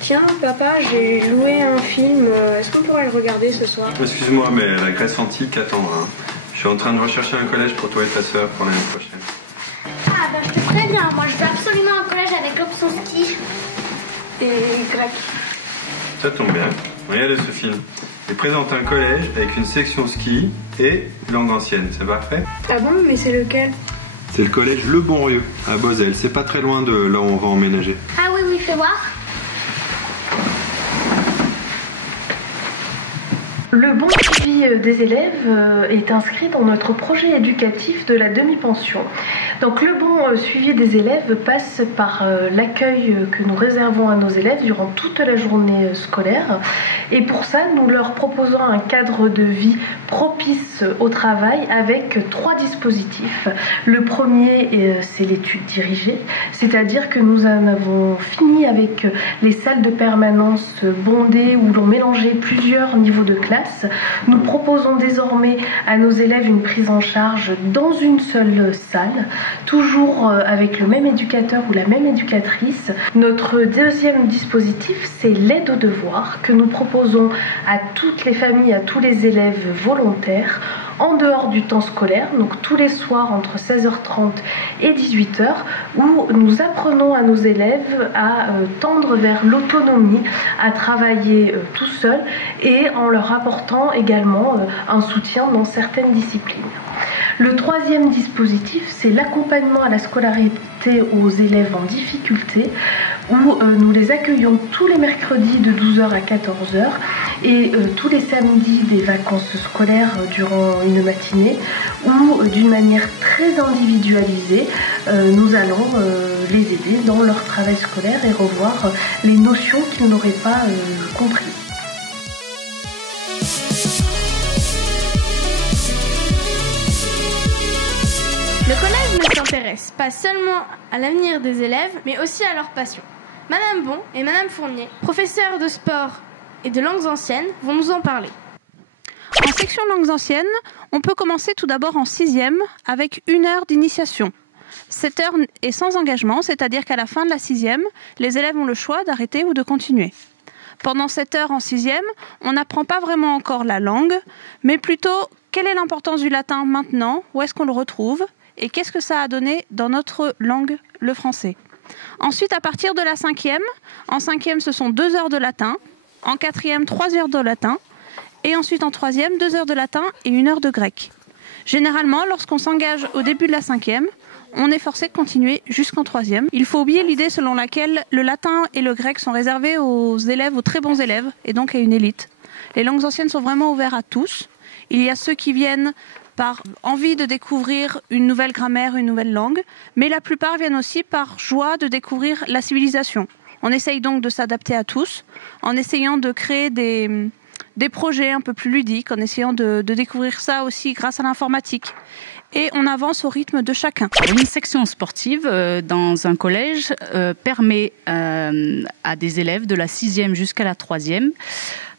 Tiens, papa, j'ai loué un film. Est-ce qu'on pourrait le regarder ce soir? Excuse-moi, mais la Grèce antique attend. Je suis en train de rechercher un collège pour toi et ta sœur pour l'année prochaine. Ah, bah je te préviens, moi je veux absolument un collège avec l'option ski. Et grec. Ça tombe bien. Regardez ce film. Il présente un collège avec une section ski et langue ancienne. C'est parfait? Ah bon, mais c'est lequel? C'est le collège Le Bonrieux, à Beauzelle. C'est pas très loin de là où on va emménager. Ah oui, oui, fais voir. Le bon suivi des élèves est inscrit dans notre projet éducatif de la demi-pension. Donc le bon suivi des élèves passe par l'accueil que nous réservons à nos élèves durant toute la journée scolaire. Et pour ça, nous leur proposons un cadre de vie propice au travail avec 3 dispositifs. Le premier, c'est l'étude dirigée, c'est-à-dire que nous en avons fini avec les salles de permanence bondées où l'on mélangeait plusieurs niveaux de classe. Nous proposons désormais à nos élèves une prise en charge dans une seule salle, toujours avec le même éducateur ou la même éducatrice. Notre deuxième dispositif, c'est l'aide aux devoirs que nous proposons à toutes les familles, à tous les élèves volontaires en dehors du temps scolaire, donc tous les soirs entre 16h30 et 18h, où nous apprenons à nos élèves à tendre vers l'autonomie, à travailler tout seuls et en leur apportant également un soutien dans certaines disciplines. Le troisième dispositif, c'est l'accompagnement à la scolarité aux élèves en difficulté, où nous les accueillons tous les mercredis de 12h à 14h et tous les samedis des vacances scolaires durant une matinée, où d'une manière très individualisée, nous allons les aider dans leur travail scolaire et revoir les notions qu'ils n'auraient pas comprises. Le collège ne s'intéresse pas seulement à l'avenir des élèves, mais aussi à leur passion. Madame Bon et Madame Fournier, professeurs de sport et de langues anciennes, vont nous en parler. En section langues anciennes, on peut commencer tout d'abord en 6e avec 1 heure d'initiation. Cette heure est sans engagement, c'est-à-dire qu'à la fin de la 6e, les élèves ont le choix d'arrêter ou de continuer. Pendant cette heure en 6e, on n'apprend pas vraiment encore la langue, mais plutôt quelle est l'importance du latin maintenant, où est-ce qu'on le retrouve et qu'est-ce que ça a donné dans notre langue, le français. Ensuite, à partir de la 5e, en 5e, ce sont 2 heures de latin, en 4e, 3 heures de latin, et ensuite en 3e, 2 heures de latin et 1 heure de grec. Généralement, lorsqu'on s'engage au début de la 5e, on est forcé de continuer jusqu'en 3e. Il faut oublier l'idée selon laquelle le latin et le grec sont réservés aux élèves, aux très bons élèves, et donc à une élite. Les langues anciennes sont vraiment ouvertes à tous. Il y a ceux qui viennent par envie de découvrir une nouvelle grammaire, une nouvelle langue, mais la plupart viennent aussi par joie de découvrir la civilisation. On essaye donc de s'adapter à tous, en essayant de créer des projets un peu plus ludiques, en essayant de découvrir ça aussi grâce à l'informatique. Et on avance au rythme de chacun. Une section sportive dans un collège permet à des élèves de la 6e jusqu'à la 3e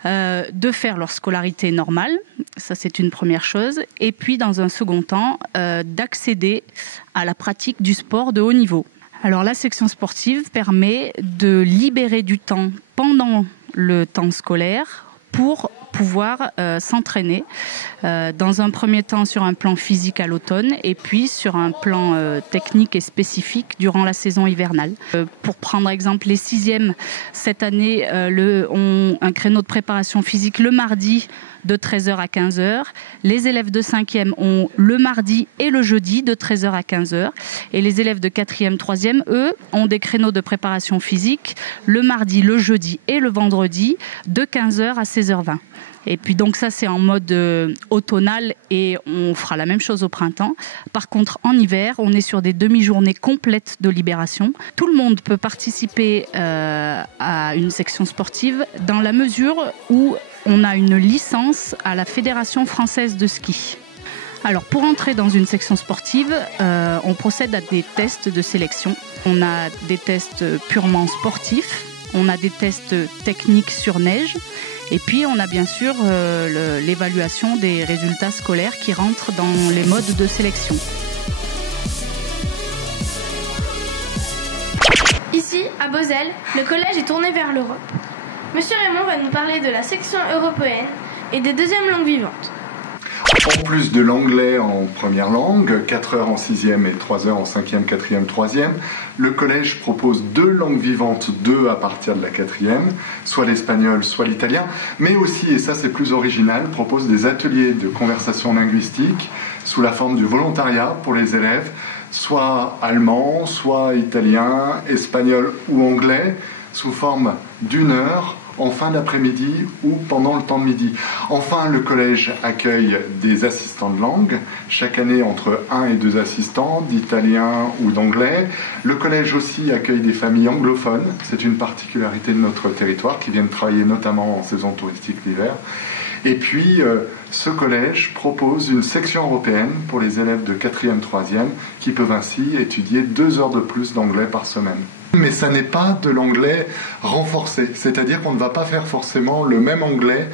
de faire leur scolarité normale, ça c'est une première chose, et puis dans un second temps d'accéder à la pratique du sport de haut niveau. Alors la section sportive permet de libérer du temps pendant le temps scolaire pour pouvoir s'entraîner dans un premier temps sur un plan physique à l'automne et puis sur un plan technique et spécifique durant la saison hivernale. Pour prendre exemple, les 6e cette année ont un créneau de préparation physique le mardi de 13h à 15h. Les élèves de 5e ont le mardi et le jeudi de 13h à 15h. Et les élèves de 4e, 3e, eux, ont des créneaux de préparation physique le mardi, le jeudi et le vendredi de 15h à 16h20. Et puis donc ça c'est en mode automnal et on fera la même chose au printemps. Par contre en hiver on est sur des demi-journées complètes de libération. Tout le monde peut participer à une section sportive dans la mesure où on a une licence à la Fédération française de ski. Alors pour entrer dans une section sportive, on procède à des tests de sélection. On a des tests purement sportifs, on a des tests techniques sur neige. Et puis, on a bien sûr l'évaluation des résultats scolaires qui rentrent dans les modes de sélection. Beauzelle, le collège est tourné vers l'Europe. Monsieur Raymond va nous parler de la section européenne et des deuxièmes langues vivantes. En plus de l'anglais en première langue, 4 heures en 6e et 3 heures en 5e, 4e, 3e, le collège propose 2 langues vivantes, 2 à partir de la 4e, soit l'espagnol, soit l'italien, mais aussi, et ça c'est plus original, propose des ateliers de conversation linguistique sous la forme du volontariat pour les élèves, soit allemand, soit italien, espagnol ou anglais, sous forme d'1 heure en fin d'après-midi ou pendant le temps de midi. Enfin, le collège accueille des assistants de langue, chaque année entre 1 et 2 assistants, d'italien ou d'anglais. Le collège aussi accueille des familles anglophones, c'est une particularité de notre territoire, qui viennent travailler notamment en saison touristique l'hiver. Et puis, ce collège propose une section européenne pour les élèves de 4e, 3e, qui peuvent ainsi étudier 2 heures de plus d'anglais par semaine. Mais ça n'est pas de l'anglais renforcé, c'est-à-dire qu'on ne va pas faire forcément le même anglais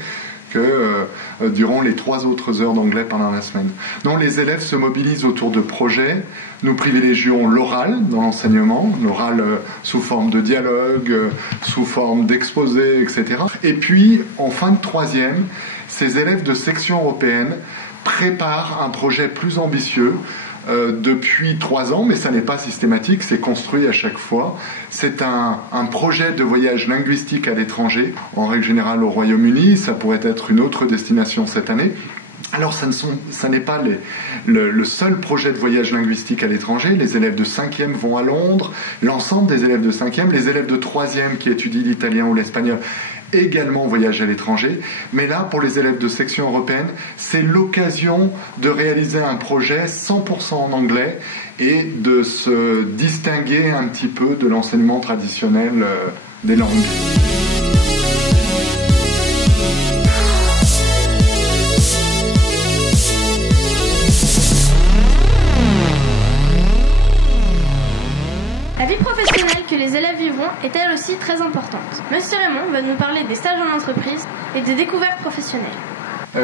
que durant les 3 autres heures d'anglais pendant la semaine. Non, les élèves se mobilisent autour de projets. Nous privilégions l'oral dans l'enseignement, l'oral sous forme de dialogue, sous forme d'exposé, etc. Et puis, en fin de 3e, ces élèves de section européenne préparent un projet plus ambitieux depuis 3 ans, mais ça n'est pas systématique, c'est construit à chaque fois. C'est un projet de voyage linguistique à l'étranger, en règle générale au Royaume-Uni, ça pourrait être une autre destination cette année. Alors ça n'est pas le seul projet de voyage linguistique à l'étranger. Les élèves de 5e vont à Londres, l'ensemble des élèves de 5e, les élèves de 3e qui étudient l'italien ou l'espagnol également voyagent à l'étranger. Mais là, pour les élèves de section européenne, c'est l'occasion de réaliser un projet 100% en anglais et de se distinguer un petit peu de l'enseignement traditionnel des langues. La vie professionnelle que les élèves vivront est elle aussi très importante. Monsieur Raymond va nous parler des stages en entreprise et des découvertes professionnelles.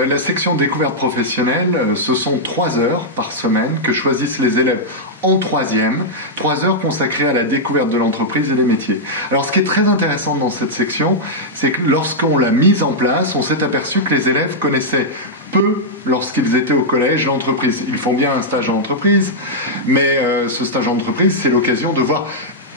La section découverte professionnelle, ce sont 3 heures par semaine que choisissent les élèves en 3e, 3 heures consacrées à la découverte de l'entreprise et des métiers. Alors ce qui est très intéressant dans cette section, c'est que lorsqu'on l'a mise en place, on s'est aperçu que les élèves connaissaient peu, lorsqu'ils étaient au collège, l'entreprise. Ils font bien un stage en entreprise, mais ce stage en entreprise, c'est l'occasion de voir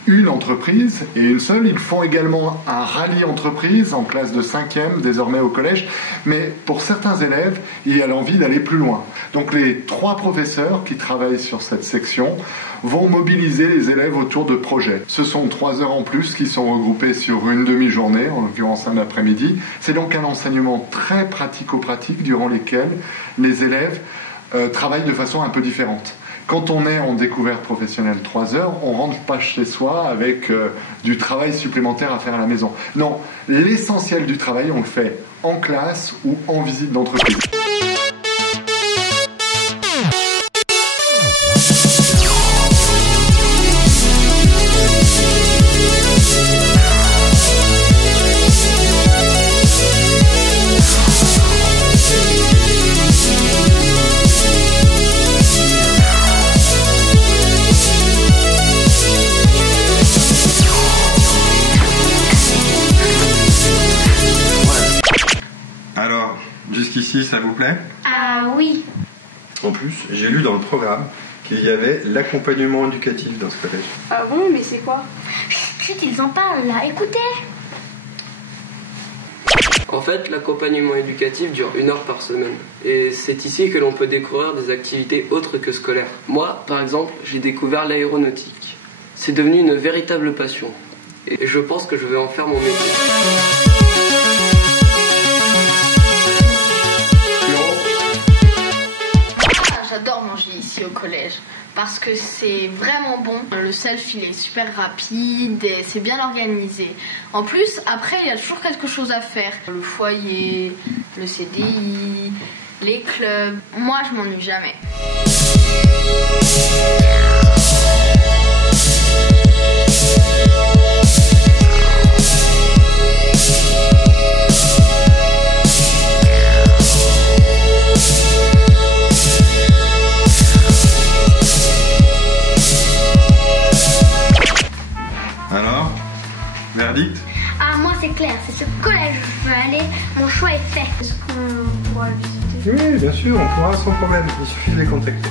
une entreprise et une seule. Ils font également un rallye entreprise en classe de 5e, désormais au collège. Mais pour certains élèves, il y a l'envie d'aller plus loin. Donc les 3 professeurs qui travaillent sur cette section vont mobiliser les élèves autour de projets. Ce sont 3 heures en plus qui sont regroupées sur une demi-journée, en l'occurrence un après-midi. C'est donc un enseignement très pratico-pratique durant lequel les élèves travaillent de façon un peu différente. Quand on est en découverte professionnelle 3 heures, on ne rentre pas chez soi avec du travail supplémentaire à faire à la maison. Non, l'essentiel du travail, on le fait en classe ou en visite d'entreprise. Alors, jusqu'ici, ça vous plaît? Ah oui. En plus, j'ai lu dans le programme qu'il y avait l'accompagnement éducatif dans ce collège. Ah bon, mais c'est quoi? Chut, ils en parlent là, écoutez. En fait, l'accompagnement éducatif dure 1 heure par semaine. Et c'est ici que l'on peut découvrir des activités autres que scolaires. Moi, par exemple, j'ai découvert l'aéronautique. C'est devenu une véritable passion. Et je pense que je vais en faire mon métier. J'adore manger ici au collège parce que c'est vraiment bon. Le self il est super rapide et c'est bien organisé. En plus, après il y a toujours quelque chose à faire. Le foyer, le CDI, les clubs. Moi je m'ennuie jamais. Alors, Verdict? Ah, moi c'est clair, c'est ce collège où je veux aller, mon choix est fait. Est-ce qu'on pourra le visiter? Oui, bien sûr, on pourra sans problème, il suffit de les contacter.